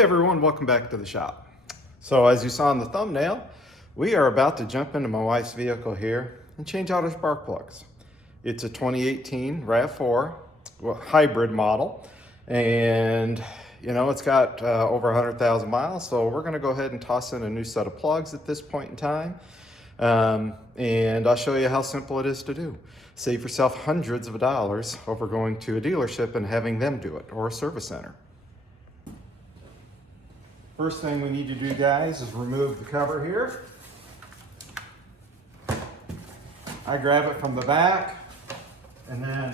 Hey everyone, welcome back to the shop. So as you saw in the thumbnail, we are about to jump into my wife's vehicle here and change out her spark plugs. It's a 2018 RAV4 Hybrid model, and it's got over 100,000 miles, so we're going to go ahead and toss in a new set of plugs at this point in time. And I'll show you how simple it is to do. Save yourself hundreds of dollars over going to a dealership and having them do it, or a service center. First thing we need to do, guys, is remove the cover here. I grab it from the back and then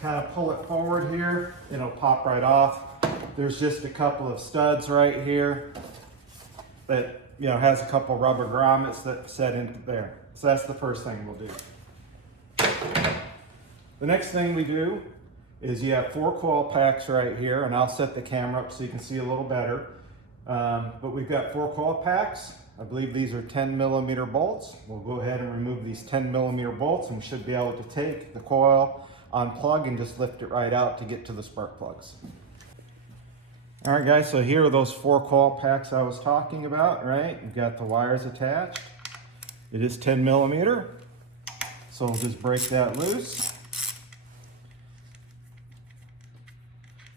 kind of pull it forward here. It'll pop right off. There's just a couple of studs right here that has a couple rubber grommets that set into there. So that's the first thing we'll do. The next thing we do is you have 4 coil packs right here, and I'll set the camera up so you can see a little better. But we've got 4 coil packs. I believe these are 10mm bolts. We'll go ahead and remove these 10mm bolts, and we should be able to take the coil, unplug, and just lift it right out to get to the spark plugs. All right, guys, so here are those 4 coil packs I was talking about, right? You've got the wires attached. It is 10mm, so we'll just break that loose.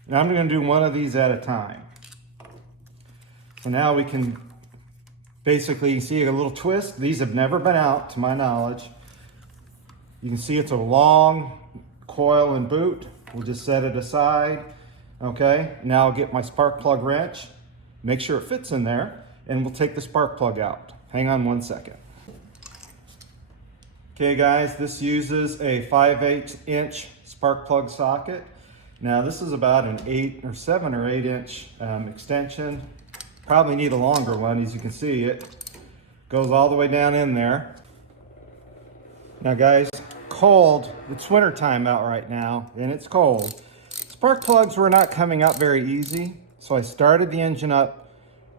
Now I'm going to do one of these at a time. So now we can basically see a little twist. These have never been out to my knowledge. You can see it's a long coil and boot. We'll just set it aside. Okay, now I'll get my spark plug wrench, make sure it fits in there, and we'll take the spark plug out. Hang on one second. Okay guys, this uses a 5/8 inch spark plug socket. Now this is about an 7 or 8 inch extension. Probably need a longer one. As you can see, it goes all the way down in there. Now guys, cold, it's winter time out right now and it's cold. Spark plugs were not coming up very easy, so I started the engine up,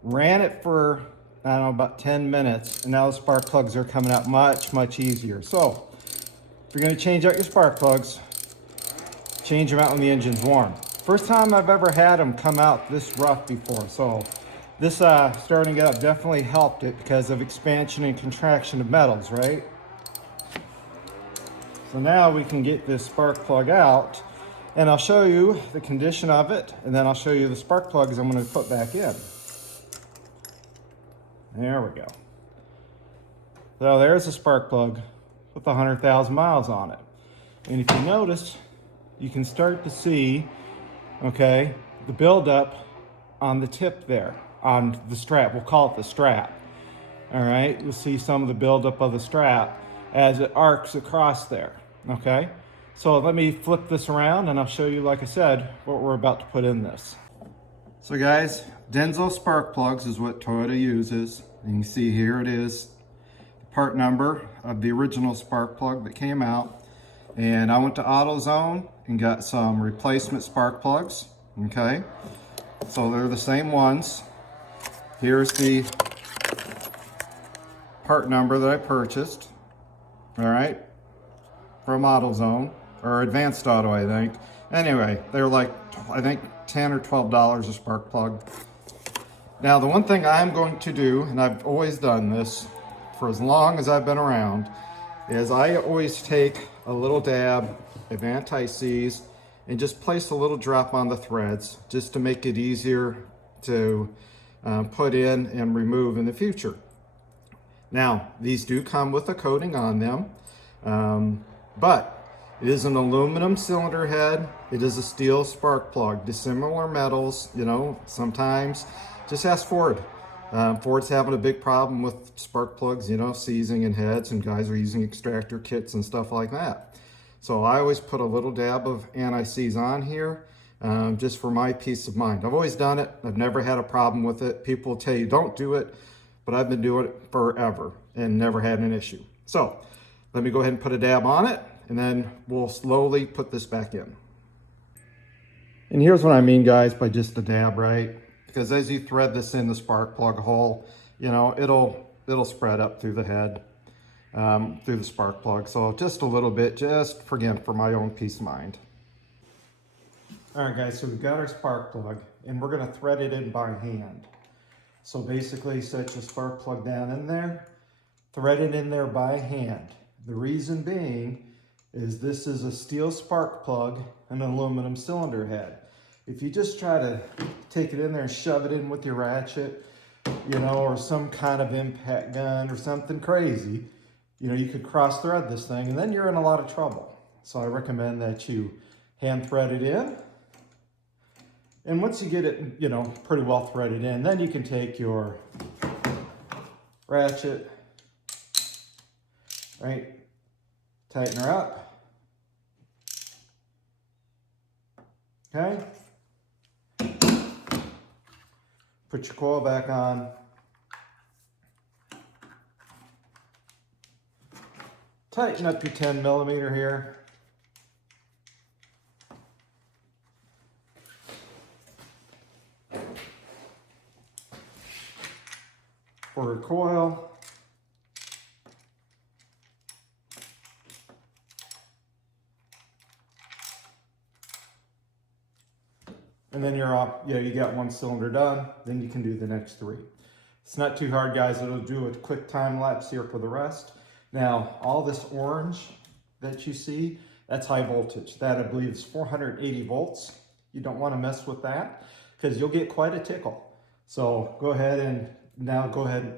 ran it for, I don't know, about 10 minutes, and now the spark plugs are coming out much easier. So if you're going to change out your spark plugs, change them out when the engine's warm. First time I've ever had them come out this rough before, so this starting it up definitely helped it because of expansion and contraction of metals, right? So now we can get this spark plug out, and I'll show you the condition of it, and then I'll show you the spark plugs I'm going to put back in. There we go. So there's a spark plug with 100,000 miles on it. And if you notice, you can start to see, okay, the buildup on the tip there, on the strap. We'll call it the strap. All right, you'll see some of the buildup of the strap as it arcs across there, okay? So let me flip this around and I'll show you, like I said, what we're about to put in this. So guys, Denso spark plugs is what Toyota uses. And you can see here it is, the part number of the original spark plug that came out. And I went to AutoZone and got some replacement spark plugs, okay? So they're the same ones. Here's the part number that I purchased, all right, from AutoZone, or Advanced Auto, I think. Anyway, they're like, I think $10 or $12 a spark plug. Now, the one thing I'm going to do, and I've always done this for as long as I've been around, is I always take a little dab of anti-seize and just place a little drop on the threads just to make it easier to put in and remove in the future. Now, these do come with a coating on them, but it is an aluminum cylinder head. It is a steel spark plug. Dissimilar metals, sometimes just ask Ford. Ford's having a big problem with spark plugs, seizing in heads, and guys are using extractor kits and stuff like that. So I always put a little dab of anti-seize on here, just for my peace of mind. I've always done it. I've never had a problem with it. People tell you don't do it, but I've been doing it forever and never had an issue. So let me go ahead and put a dab on it, and then we'll slowly put this back in. And here's what I mean, guys, by just a dab, right? Because as you thread this in the spark plug hole, it'll spread up through the head, through the spark plug. So just a little bit, just again, for my own peace of mind. All right, guys, so we've got our spark plug, and we're gonna thread it in by hand. So basically, set your spark plug down in there, thread it in there by hand. The reason being is this is a steel spark plug and an aluminum cylinder head. If you just try to take it in there and shove it in with your ratchet, you know, or some kind of impact gun or something crazy, you know, you could cross thread this thing and then you're in a lot of trouble. So I recommend that you hand thread it in. And once you get it, you know, pretty well threaded in, then you can take your ratchet, right, tighten her up, okay? Put your coil back on. Tighten up your 10 millimeter here. For a coil. And then you're off, yeah, you got one cylinder done, then you can do the next three. It's not too hard, guys. It'll do a quick time lapse here for the rest. Now, all this orange that you see, that's high voltage. That I believe is 480 volts. You don't want to mess with that because you'll get quite a tickle. So go ahead and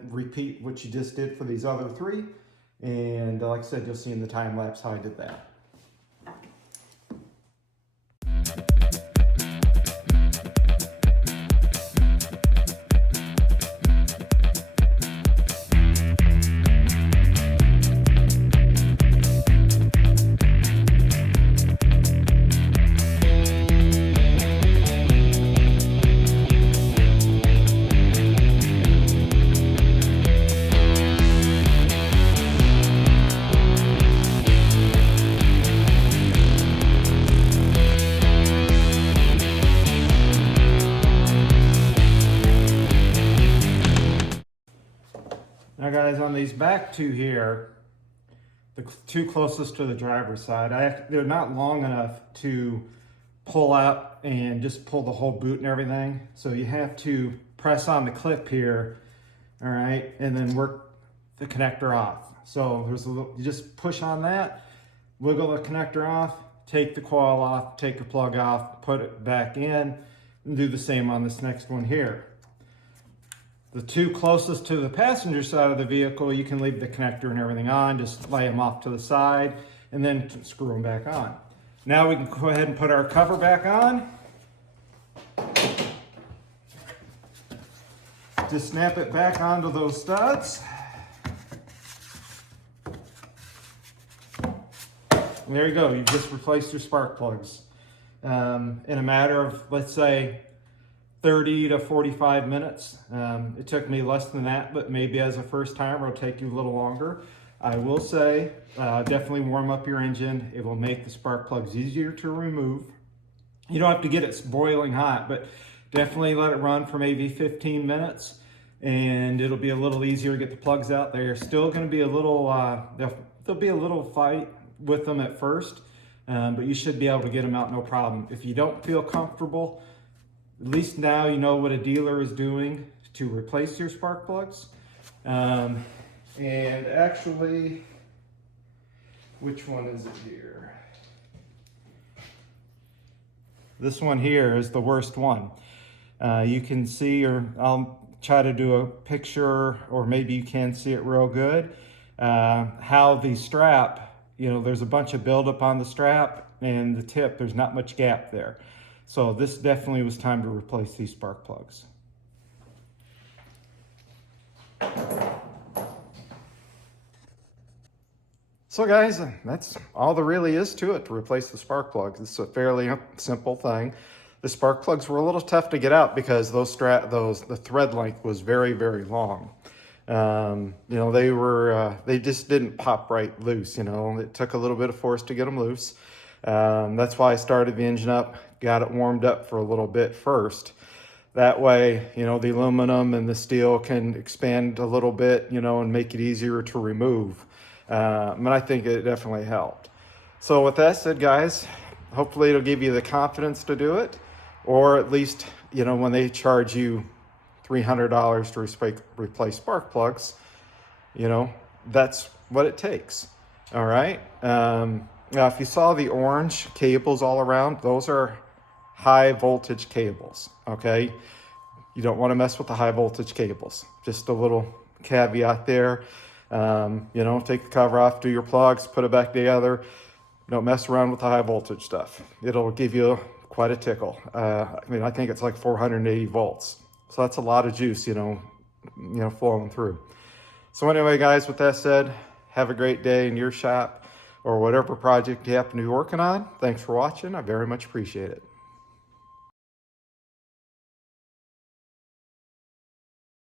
repeat what you just did for these other three. And like I said, you'll see in the time lapse how I did that. Now guys, on these back two here, the two closest to the driver's side, they're not long enough to pull out and just pull the whole boot and everything. So you have to press on the clip here, all right, and then work the connector off. So there's a little, you just push on that, wiggle the connector off, take the coil off, take the plug off, put it back in, and do the same on this next one here. The two closest to the passenger side of the vehicle, you can leave the connector and everything on, just lay them off to the side and then screw them back on. Now we can go ahead and put our cover back on. Just snap it back onto those studs. And there you go, you just replaced your spark plugs. In a matter of, let's say, 30 to 45 minutes. It took me less than that, but maybe as a first timer, it'll take you a little longer. I will say, definitely warm up your engine. It will make the spark plugs easier to remove. You don't have to get it boiling hot, but definitely let it run for maybe 15 minutes and it'll be a little easier to get the plugs out. They're still gonna be a little, there'll be a little fight with them at first, but you should be able to get them out no problem. If you don't feel comfortable, at least now you know what a dealer is doing to replace your spark plugs. And actually, which one is it here? This one here is the worst one. You can see, or I'll try to do a picture, or maybe you can see it real good, how the strap, you know, there's a bunch of buildup on the strap and the tip, there's not much gap there. So this definitely was time to replace these spark plugs. So guys, that's all there really is to it to replace the spark plugs. It's a fairly simple thing. The spark plugs were a little tough to get out because the thread length was very, very long. You know, they just didn't pop right loose. You know, it took a little bit of force to get them loose. That's why I started the engine up, got it warmed up for a little bit first. That way, you know, the aluminum and the steel can expand a little bit, you know, and make it easier to remove. And I think it definitely helped. So with that said, guys, hopefully it'll give you the confidence to do it, or at least, you know, when they charge you $300 to replace spark plugs, you know, that's what it takes. All right. Now, if you saw the orange cables all around, those are high voltage cables. Okay. You don't want to mess with the high voltage cables. Just a little caveat there. You know, take the cover off, do your plugs, put it back together. Don't mess around with the high voltage stuff. It'll give you quite a tickle. I mean, I think it's like 480 volts. So that's a lot of juice, you know, flowing through. So anyway, guys, with that said, have a great day in your shop or whatever project you happen to be working on. Thanks for watching. I very much appreciate it.